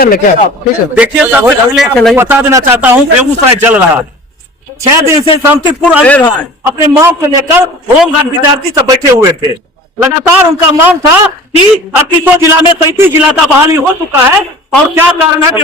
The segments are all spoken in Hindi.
देखिए, सबसे पहले आपको बता देना चाहता हूँ, बेगूसराय जल रहा है। 6 दिन से शांतिपूर्ण अपने मांग को लेकर होमगार्ड विद्यार्थी सब बैठे हुए थे। लगातार उनका मांग था कि 38 जिला में 37 जिला का बहाली हो चुका है और क्या कारण है कि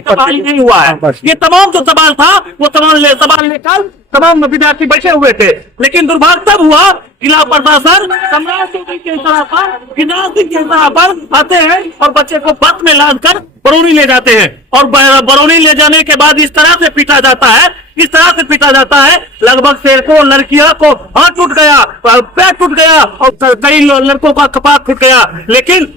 बहाली नहीं हुआ है। ये तमाम जो सवाल था वो सवाल लेकर तमाम विद्यार्थी बैठे हुए थे। लेकिन दुर्भाग्य तब हुआ, जिला प्रशासन सम्राट सिंह के इशारा पर आते हैं और बच्चे को बस में लाद कर बरौनी ले जाते हैं और बरौनी ले जाने के बाद इस तरह से पीटा जाता है, लगभग 100 लड़कियों को हाथ टूट गया, पैर टूट गया और कई लड़कों का कपाट टूट गया। लेकिन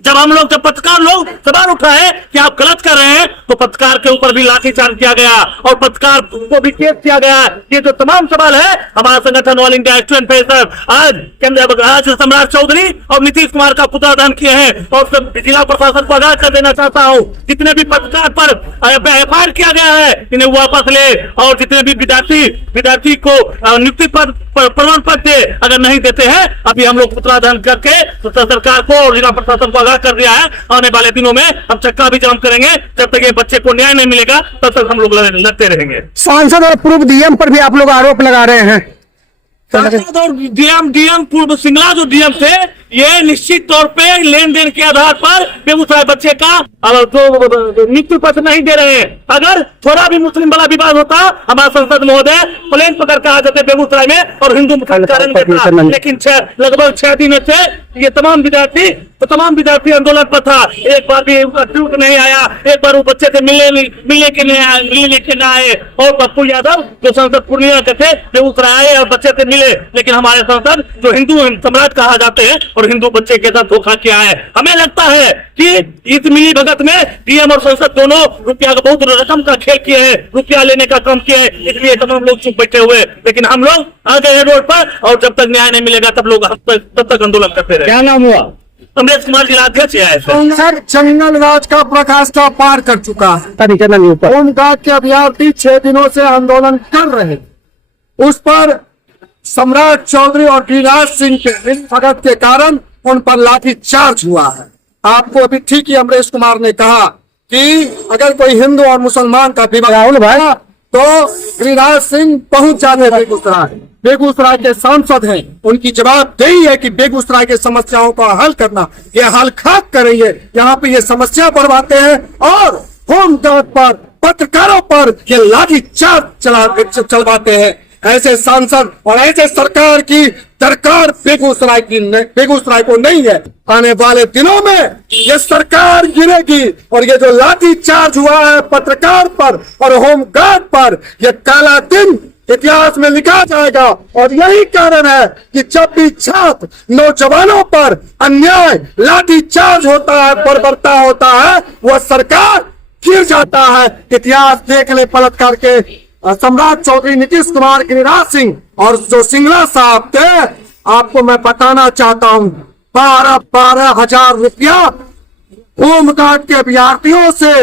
जब पत्रकार लोग सवाल उठाए कि आप गलत कर रहे हैं, तो पत्रकार के ऊपर भी लाठीचार्ज किया गया और पत्रकार को भी केस किया गया। ये जो तमाम सवाल है, हमारा संगठन ऑल इंडिया स्टूडेंट फेडरेशन आज सम्राट चौधरी और नीतीश कुमार का पुतला दान किए हैं और जिला प्रशासन को आगाह कर देना चाहता हूँ, जितने भी पत्रकार पर FIR किया गया है इन्हें वापस ले और जितने भी विद्यार्थी को नियुक्ति प्रमाण पत्र अगर नहीं देते हैं, अभी हम लोग पुतला दान करके सरकार को और जिला प्रशासन को आगाह कर दिया है। आने वाले दिनों में हम चक्का भी जाम करेंगे, जब तक ये बच्चे को न्याय नहीं मिलेगा तब तक हम लोग लड़ते रहेंगे। सांसद और पूर्व डीएम पर भी आप लोग आरोप लगा रहे हैं। सांसद और डीएम पूर्व सिंगला जो डीएम थे, ये निश्चित तौर पे लेन देन के आधार पर बेगूसराय बच्चे का नियुक्ति पत्र नहीं दे रहे हैं। अगर थोड़ा भी मुस्लिम वाला विवाद होता, हमारा संसद महोदय प्लेन पकड़ कहा जाते बेगूसराय में और हिंदू मुसलमान, लेकिन लगभग 6 दिन से ये तमाम विद्यार्थी आंदोलन पर था। एक बार भी ट्वीट नहीं आया, एक बार वो बच्चे से मिलने के लिए आए और पप्पू यादव जो संसद पूर्णिया के थे बेगूसराय आए और बच्चे से मिले। लेकिन हमारे संसद जो हिंदू सम्राट कहा जाते हैं और हिंदू बच्चे के साथ धोखा किया है। हमें लगता है कि इस मिली भगत में डीएम और संसद दोनों रुपया का बहुत रकम का खेल किए हैं, रुपया लेने का काम किए हैं, इसलिए तमाम लोग चुप बैठे हुए। लेकिन हम लोग आ गए हैं रोड पर और जब तक न्याय नहीं मिलेगा तब तक आंदोलन करते रहे। क्या नाम हुआ? अमरेश कुमार जिलाध्यक्ष है सर। जंगल राज का प्रकाष्ठा पार कर चुका है। होमगार्ड के अभ्यर्थी 6 दिनों से आंदोलन कर रहे, उस पर सम्राट चौधरी और गिरिराज सिंह के भगत के कारण उन पर लाठीचार्ज हुआ है। आपको अभी ठीक ही अमरेश कुमार ने कहा कि अगर कोई हिंदू और मुसलमान का विवाह तो गिरिराज सिंह पहुंच जाते बेगूसराय के सांसद हैं, उनकी जवाबदेही है कि बेगूसराय के समस्याओं का हल करना। ये हल खाक कर रही है, यहाँ पे ये समस्या बढ़वाते हैं और होमगार्ड पर, पत्रकारों पर ये लाठीचार्ज चलवाते हैं। ऐसे सांसद और ऐसे सरकार की दरकार बेगूसराय को नहीं है। आने वाले दिनों में ये सरकार गिरेगी और ये जो लाठीचार्ज हुआ है पत्रकार पर और होमगार्ड पर, ये काला दिन इतिहास में लिखा जाएगा। और यही कारण है कि जब भी छात्र नौजवानों पर अन्याय लाठीचार्ज होता है, बर्बरता होता है, वह सरकार गिर जाता है। इतिहास देख ले पलट करके। सम्राट चौधरी, नीतीश कुमार, गिरिराज सिंह और जो सिंगला साहब थे, आपको मैं बताना चाहता हूँ 12 हजार रुपया होमगार्ड के अभ्यर्थियों से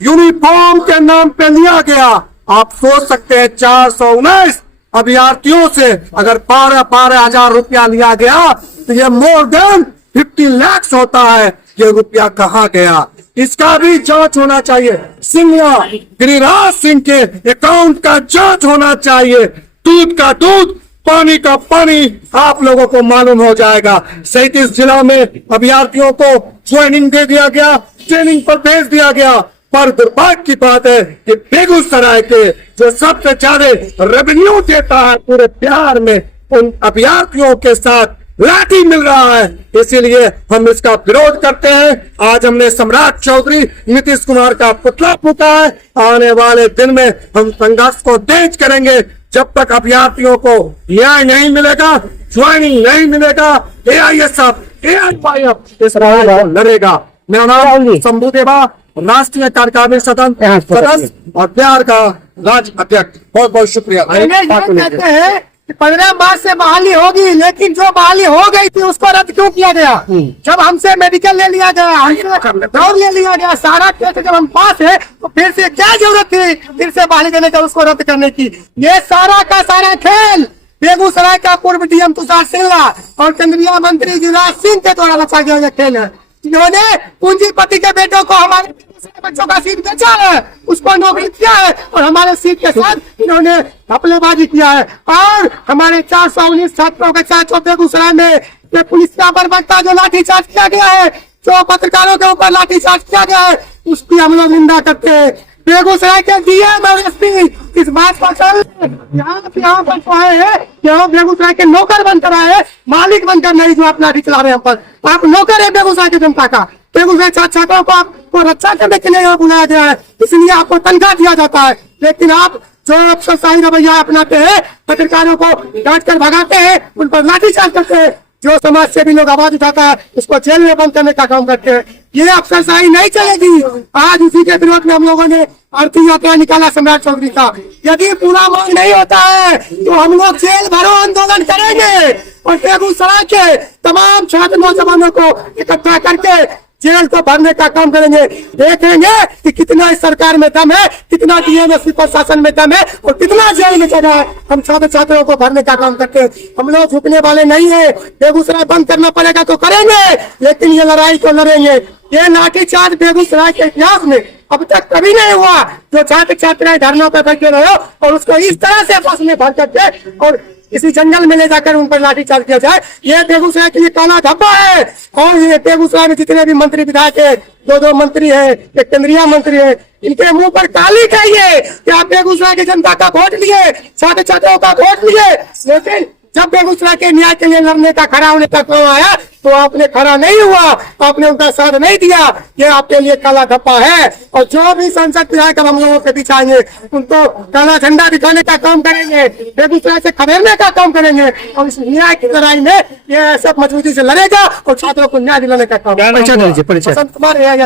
यूनिफॉर्म के नाम पे लिया गया। आप सोच सकते हैं 419 अभ्यर्थियों से अगर 12 हजार रुपया लिया गया तो ये मोर देन 50 लाख होता है। ये रुपया कहाँ गया, इसका भी जांच होना चाहिए। सिंगला, गिरिराज सिंह के अकाउंट का जांच होना चाहिए। दूध का दूध, पानी का पानी आप लोगों को मालूम हो जाएगा। 37 जिला में अभ्यर्थियों को ज्वाइनिंग दे दिया गया, ट्रेनिंग पर भेज दिया गया। पर दुर्भाग्य की बात है कि बेगूसराय के जो सबसे ज्यादा रेवेन्यू देता है पूरे बिहार में, उन अभ्यर्थियों के साथ लाठी मिल रहा है। इसीलिए हम इसका विरोध करते हैं। आज हमने सम्राट चौधरी, नीतीश कुमार का पुतला फूका है। आने वाले दिन में हम संघर्ष को तेज करेंगे। जब तक अभ्यर्थियों को न्याय नहीं मिलेगा, ज्वाइनिंग नहीं मिलेगा, AISF, AIYF इस लड़ेगा। मेरा नाम शंभू देवा, राष्ट्रीय कार्यकारिणी सदस्य और बिहार का राज्य अध्यक्ष। बहुत बहुत शुक्रिया। कहते हैं 15 मार्च से बहाली होगी, लेकिन जो बहाली हो गई थी उसको रद्द क्यों किया गया? जब हमसे मेडिकल ले लिया गया, हमसे दौड़ ले लिया गया, सारा टेस्ट जब हम पास है तो फिर से क्या जरूरत थी फिर से बहाली देने का, उसको रद्द करने की? ये सारा का सारा खेल बेगूसराय का पूर्व डीएम तुषार सिंगला और केंद्रीय मंत्री गिरिराज सिंह के द्वारा रचा गया खेल है, जिन्होंने पूंजीपति के बेटों को हमारे बच्चों का सीट बेचा है, उसको नौकरी किया है और हमारे सीट के साथ इन्होंने घपलेबाजी किया है। और हमारे 419 छात्रों के साथ जो बेगूसराय में ये पुलिस का बर्बरता जो लाठीचार्ज किया गया है, जो पत्रकारों के ऊपर लाठीचार्ज किया गया है, उसकी हम लोग निंदा करते हैं। बेगूसराय के डीएम और एसपी इस बात पर यहाँ पर तो आए हैं कि हम बेगूसराय के नौकर बनकर आए हैं, मालिक बनकर नहीं जो आप लाठी चला रहे हैं हम पर। आप नौकर है बेगूसराय की जनता का। बेगूसराय छात्रों को आपको रक्षा करने के लिए यहाँ बुलाया गया है, इसलिए आपको तनख्वाह दिया जाता है। लेकिन आप जो अफसरशाही रवैया अपनाते हैं, पत्रकारों को डांट कर भगाते हैं, उन पर लाठीचार्ज करते हैं, जो समाज से भी लोग आवाज उठाता है उसको जेल में बंद करने का काम करते हैं। ये अफसरशाही नहीं चलेगी। आज उसी के विरोध में हम लोगों ने अर्थी यात्रा निकाला सम्राट चौधरी का। यदि पूरा मांग नहीं होता है तो हम लोग जेल भरो आंदोलन करेंगे और बेगूसराय के तमाम छात्र नौजवानों को इकट्ठा करके जेल को भरने का काम करेंगे। देखेंगे कि कितना इस सरकार में दम है, कितना डीएमएसपी प्रशासन में दम है और कितना जेल में जगह है। हम छात्रों को भरने का काम करते हैं। हम लोग झुकने वाले नहीं है। बेगूसराय बंद करना पड़ेगा तो करेंगे, लेकिन ये लड़ाई को लड़ेंगे। ये लाठीचार्ज बेगूसराय के इतिहास में अब तक कभी नहीं हुआ। जो छात्र छात्राएं धरनों पर बैठे रहे और उसको इस तरह से बस में भर करके और किसी जंगल में ले जाकर उन पर लाठीचार्ज किया जाए, ये बेगूसराय के लिए काला धब्बा है। और ये बेगूसराय में जितने भी मंत्री विधायक है, दो मंत्री है, एक केंद्रीय मंत्री है, इनके मुंह पर काली चाहिए कि आप बेगूसराय की जनता का वोट लिए, छात्र छात्राओं का वोट लिए, लेकिन जब बेगूसराय के न्याय के लिए लड़ने का खड़ा होने तक आया तो आपने खड़ा नहीं हुआ, आपने उनका साथ नहीं दिया। ये आपके लिए काला धब्बा है। और जो भी संसद विधायक हम लोगों के बीच आएंगे उनको काला झंडा दिखाने का काम करेंगे, बेगूसराय से खदेड़ने का काम करेंगे और इस न्याय की लड़ाई में ये सब मजबूती से लड़ेगा और छात्रों को न्याय दिलाने का काम। परिचय दीजिए, परिचय। बसंत कुमार है।